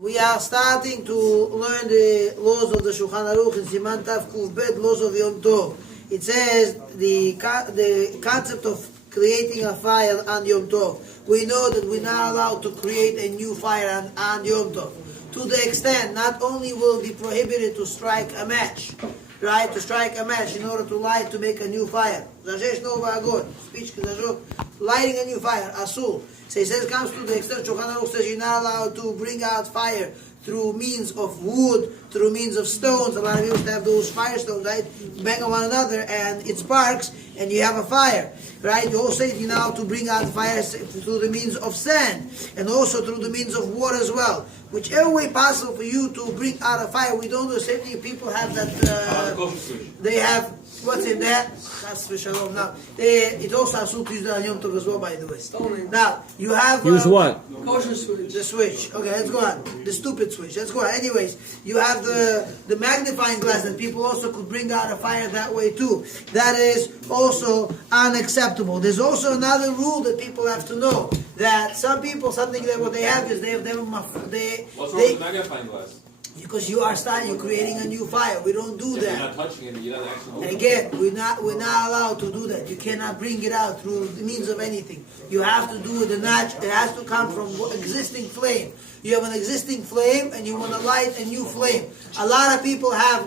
We are starting to learn the laws of the Shulchan Aruch in Siman Tav Kuf Bet, laws of Yom Tov. It says the concept of creating a fire on Yom Tov. We know that we're not allowed to create a new fire on Yom Tov. To the extent, not only will it be prohibited to strike a match, right? To strike a match in order to light, to make a new fire. Speech, lighting a new fire, asul. So he says, comes to the extent, Shulchan Aruch says you're not allowed to bring out fire through means of wood, through means of stones. A lot of people have those firestones, right? Bang on one another and it sparks and you have a fire, right? You also say you're not allowed to bring out fire through the means of sand and also through the means of water as well. Whichever way possible for you to bring out a fire. We don't do the same thing. People have that, they have, what's in there? Now, it also has to use that on Yom Tov as well, by the way. Now, you have... use what? Kosher switch. The switch. Okay, let's go on. The stupid switch. Let's go on. Anyways, you have the magnifying glass that people also could bring out a fire that way too. That is also unacceptable. There's also another rule that people have to know. That some people, something that what they have is What's wrong with magnifying glass? Because you're creating a new fire. We don't do that. You're not touching it. You're not actually. Again, we're not allowed to do that. You cannot bring it out through the means of anything. You have to do it it has to come from existing flame. You have an existing flame and you want to light a new flame. A lot of people have.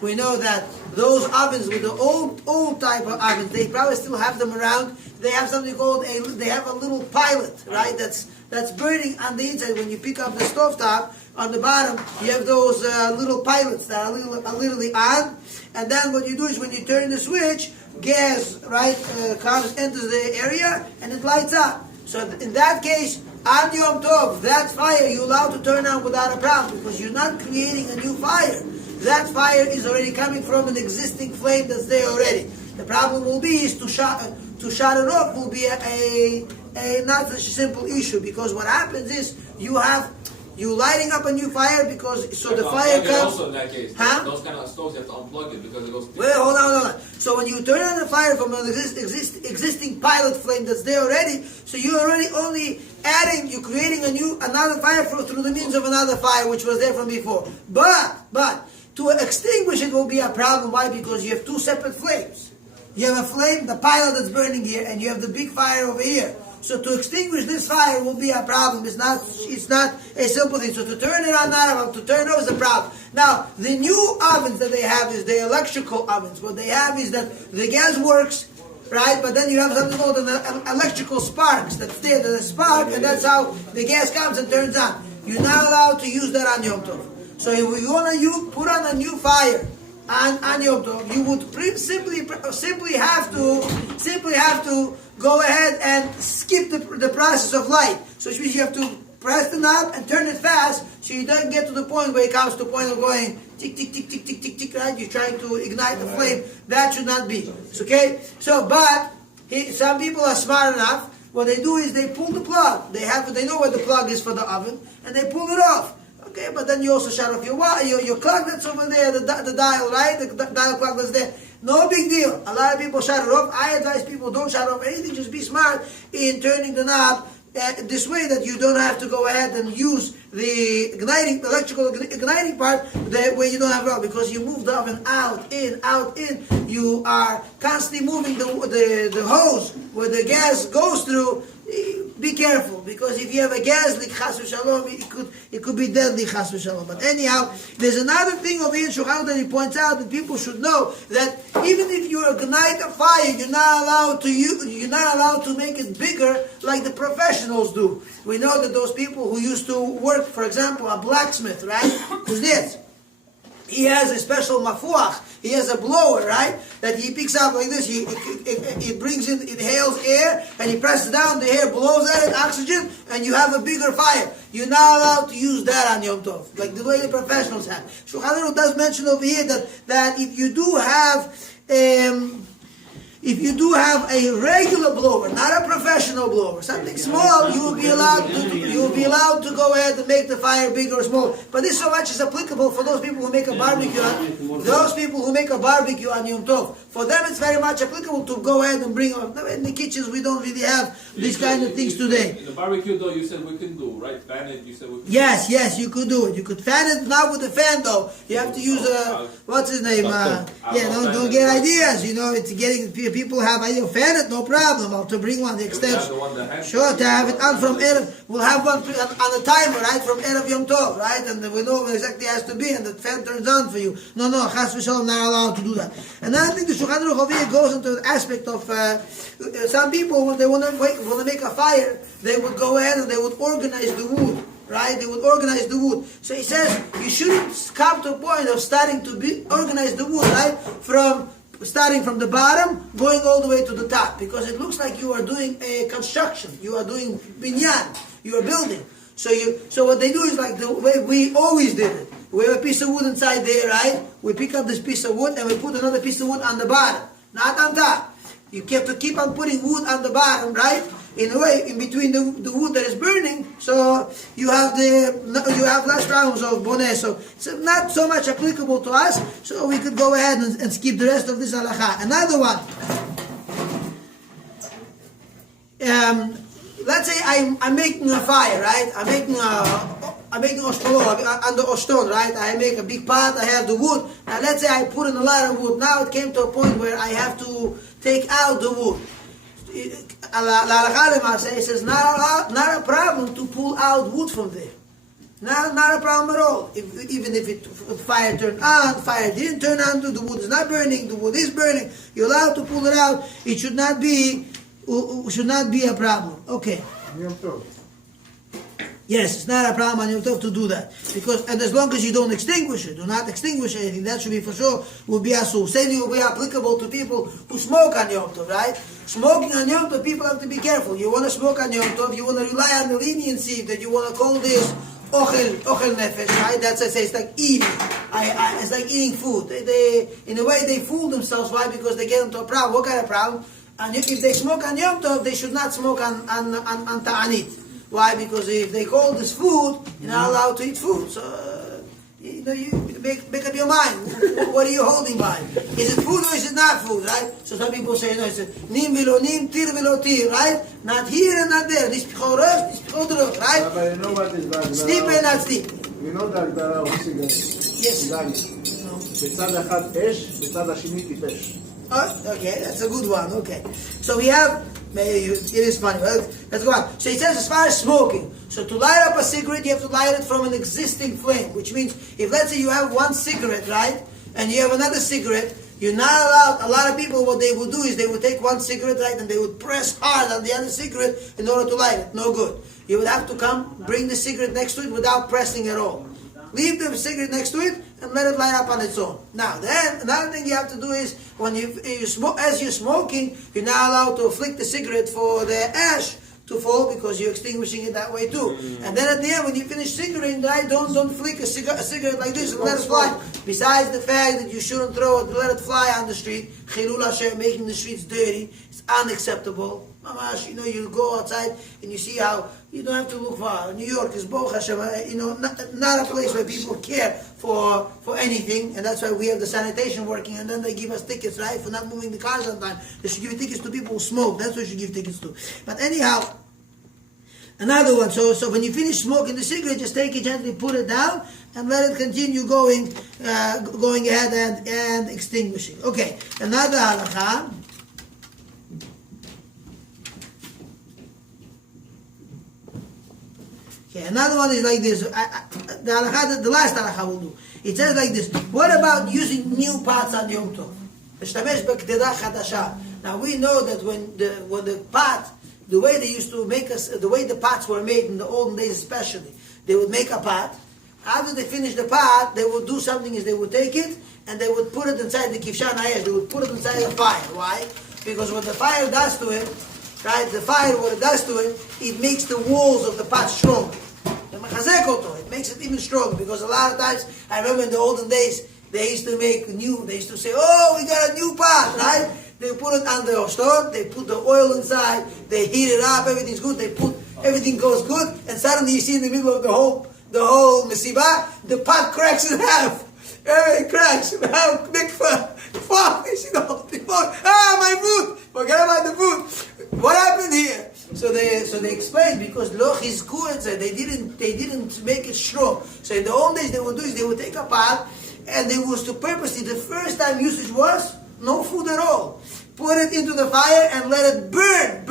We know that those ovens with the old type of ovens, they probably still have them around. They have something called they have a little pilot, right? That's burning on the inside. When you pick up the stovetop, on the bottom, you have those little pilots that are a little on. And then what you do is when you turn the switch, gas, right, enters the area and it lights up. So in that case, on Yom Tov, that fire you're allowed to turn on without a problem because you're not creating a new fire. That fire is already coming from an existing flame that's there already. The problem will be is to shut it off will be a not such a simple issue because what happens is you lighting up a new fire because the fire comes. Also in that case, those kind of stoves you have to unplug it because it goes. Wait, hold on. So when you turn on the fire from an existing pilot flame that's there already, so you're already only you're creating another fire through the means of another fire which was there from before. But to extinguish it will be a problem. Why? Because you have two separate flames. You have a flame, the pilot that's burning here, and you have the big fire over here. So to extinguish this fire will be a problem. It's not a simple thing. So to turn it on, not a problem. To turn it off is a problem. Now, the new ovens that they have is the electrical ovens. What they have is that the gas works, right? But then you have something called an electrical sparks that's there, that spark, and that's how the gas comes and turns on. You're not allowed to use that on Yom Tov. So if we want to put on a new fire on Yom Tov, you would simply have to go ahead and skip the process of light. So which means you have to press the knob and turn it fast, so you don't get to the point where it comes to the point of going tick tick tick tick tick tick tick. Right? You're trying to ignite the flame. That should not be. Okay. So, some people are smart enough. What they do is they pull the plug. They know where the plug is for the oven, and they pull it off. Okay, but then you also shut off your clock that's over there, the dial, right? The dial clock that's there. No big deal. A lot of people shut it off. I advise people don't shut off anything. Just be smart in turning the knob this way that you don't have to go ahead and use the electrical igniting part where you don't have it, because you move the oven out, in. You are constantly moving the hose where the gas goes through. Be careful, because if you have a gas leak, chas v'shalom, it could be deadly, chas v'shalom. But anyhow, there's another thing over here in Shulchan that he points out that people should know, that even if you ignite a fire, you're not allowed to make it bigger like the professionals do. We know that those people who used to work, for example, a blacksmith, right? Who's this? He has a special mafuach. He has a blower, right? That he picks up like this. It brings in, it inhales air, and he presses down, the air blows at it, oxygen, and you have a bigger fire. You're not allowed to use that on Yom Tov, like the way the professionals have. Shulchan Aruch does mention over here that if you do have a regular blower, not a professional blower, something small, you will be allowed would be allowed to go ahead and make the fire bigger or small. But this so much is applicable for those people who make a barbecue. Those people who make a barbecue on Yom Tov. For them it's very much applicable to go ahead and bring. In the kitchens we don't really have these kind of things today. In the barbecue though, you said we can do, right? Fan it, you said we can Yes, you could do it. You could fan it, not with the fan though. You have to use what's his name? Don't get ideas. It's getting people have idea. Fan it, no problem. I'll to bring one the extension. Sure, to have it on from Erev. We'll have one on a timer, right? From Erev Yom Tov, right? And we know what exactly has to be, and the fan turns on for you. No, Chas v'Shalom, not allowed to do that. And I think the Shulchan Aruch over here goes into the aspect of some people when they want to make a fire, they would go ahead and they would organize the wood. Right? They would organize the wood. So he says you shouldn't come to a point of starting to organize the wood, right? Starting from the bottom, going all the way to the top, because it looks like you are doing a construction. You are doing binyan. You are building. So what they do is like the way we always did it. We have a piece of wood inside there, right? We pick up this piece of wood and we put another piece of wood on the bottom, not on top. You have to keep on putting wood on the bottom, right? In a way, in between the wood that is burning, so you have less problems of boneh. So it's not so much applicable to us. So we could go ahead and skip the rest of this halacha. Another one. Let's say I'm making a fire, right? I'm making oshkolot on the oshton, right? I make a big pot. I have the wood. Now let's say I put in a lot of wood. Now it came to a point where I have to take out the wood. It says not a problem to pull out wood from there. Not a problem at all. Even if fire turned on, fire didn't turn on, the wood is not burning, the wood is burning. You're allowed to pull it out. It should not be a problem. Okay. Yes, it's not a problem on Yom Tov to do that. And as long as you don't extinguish it, do not extinguish anything, that should be for sure, will be asur. Same will be applicable to people who smoke on Yom Tov, right? Smoking on Yom Tov, people have to be careful. You want to smoke on Yom Tov, you want to rely on the leniency that you want to call this ochel nefesh, right? That's I say, it's like eating. It's like eating food. They in a way, they fool themselves. Why? Because they get into a problem. What kind of problem? And if they smoke on Yom Tov, they should not smoke on ta'anit. Why? Because if they call this food, you're not allowed to eat food. So, you make up your mind. What are you holding by? Is it food or is it not food, right? So some people say, no, it's nim velo nim, tir velo tir, right? Not here and not there. This pichot rosh, this pichot rosh, right? But you know what is that? Sleep and not sleep. You know that there are cigarettes. Yes. No. בצד אחד אש, בצד השני טיפש. Oh, okay, that's a good one. Okay, so we have. It is funny. Let's go on. So he says, as far as smoking, so to light up a cigarette, you have to light it from an existing flame, which means if let's say you have one cigarette, right, and you have another cigarette, you're not allowed. A lot of people, what they would do is they would take one cigarette, right, and they would press hard on the other cigarette in order to light it. No good. You would have to bring the cigarette next to it without pressing at all. Leave the cigarette next to it and let it light up on its own. Now, then another thing you have to do is when you smoke, as you're smoking, you're not allowed to flick the cigarette for the ash to fall because you're extinguishing it that way too. And then at the end, when you finish cigarette, right, don't flick a cigarette like this and let it fly. Besides the fact that you shouldn't throw it, let it fly on the street, chilul Hashem, making the streets dirty, it's unacceptable. Mamash, you go outside and you see how you don't have to look far. New York is Baruch Hashem, not a place where people care for anything, and that's why we have the sanitation working, and then they give us tickets, right, for not moving the cars on time. They should give tickets to people who smoke. That's what you should give tickets to. But anyhow, another one. So when you finish smoking the cigarette, just take it gently, put it down, and let it continue going ahead and extinguishing. Okay, another halakha. Okay, another one is like this. The last halakha will do. It says like this. What about using new pots on Yom Tov? Now we know that when the pot, the way they used to make us, the way the pots were made in the olden days especially, they would make a pot. After they finish the pot, they would do something is they would take it and they would put it inside the kivshan hayesh. They would put it inside the fire. Why? Because what the fire does to it, right? The fire, what it does to it, it makes the walls of the pot stronger. It makes it even stronger because a lot of times, I remember in the olden days, they used to say, oh, we got a new pot, right? They put it on the stove, they put the oil inside, they heat it up, everything's good, they put everything goes good, and suddenly you see in the middle of the whole mesiba, the pot cracks in half. Everything cracks. How big fun! My food! Forget about the food. What happened here? So they explained, because lo chizku, said they didn't make it strong. So in the old days, they would do is they would take a pot, and they was to purposely, the first time usage was no food at all. Put it into the fire and let it burn.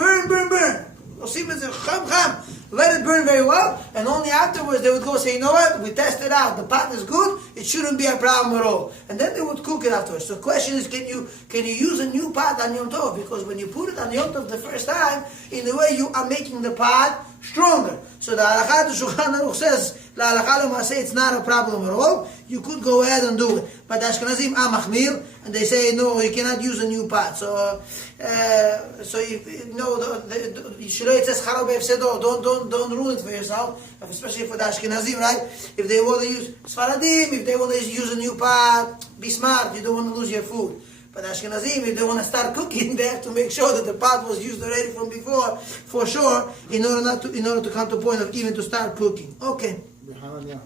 Let it burn very well, and only afterwards they would go say, you know what, we tested out, the pot is good, it shouldn't be a problem at all. And then they would cook it afterwards. So the question is, can you use a new pot on Yom Tov? Because when you put it on Yom Tov the first time, in a way you are making the pot stronger. So the Halachot of Shulchan Aruch says, la halakha l'maaseh, it's not a problem at all. You could go ahead and do it. But the Ashkenazim are machmir, and they say, no, you cannot use a new pot. So if, no, it says charav be'efsedo, don't ruin it for yourself, especially for the Ashkenazim, right? If they want to use Sfaradim, if they want to use a new pot, be smart, you don't want to lose your food. But Ashkenazim, if they want to start cooking, they have to make sure that the pot was used already from before, for sure, in order to come to the point of even to start cooking. Okay.